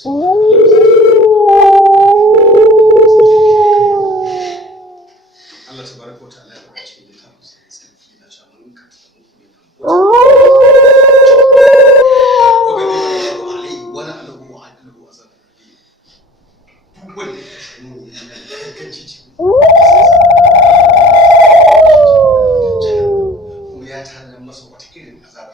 Allah tabaraka wa ta'ala ya faɗa cikin littafin sa sarki na cewa mun ka ta muku ne nan ko ga ne ba alai wala alahu wa adalahu azab duk wanda ya sanu ne kan cici kuma ya tana masa wata irin azaba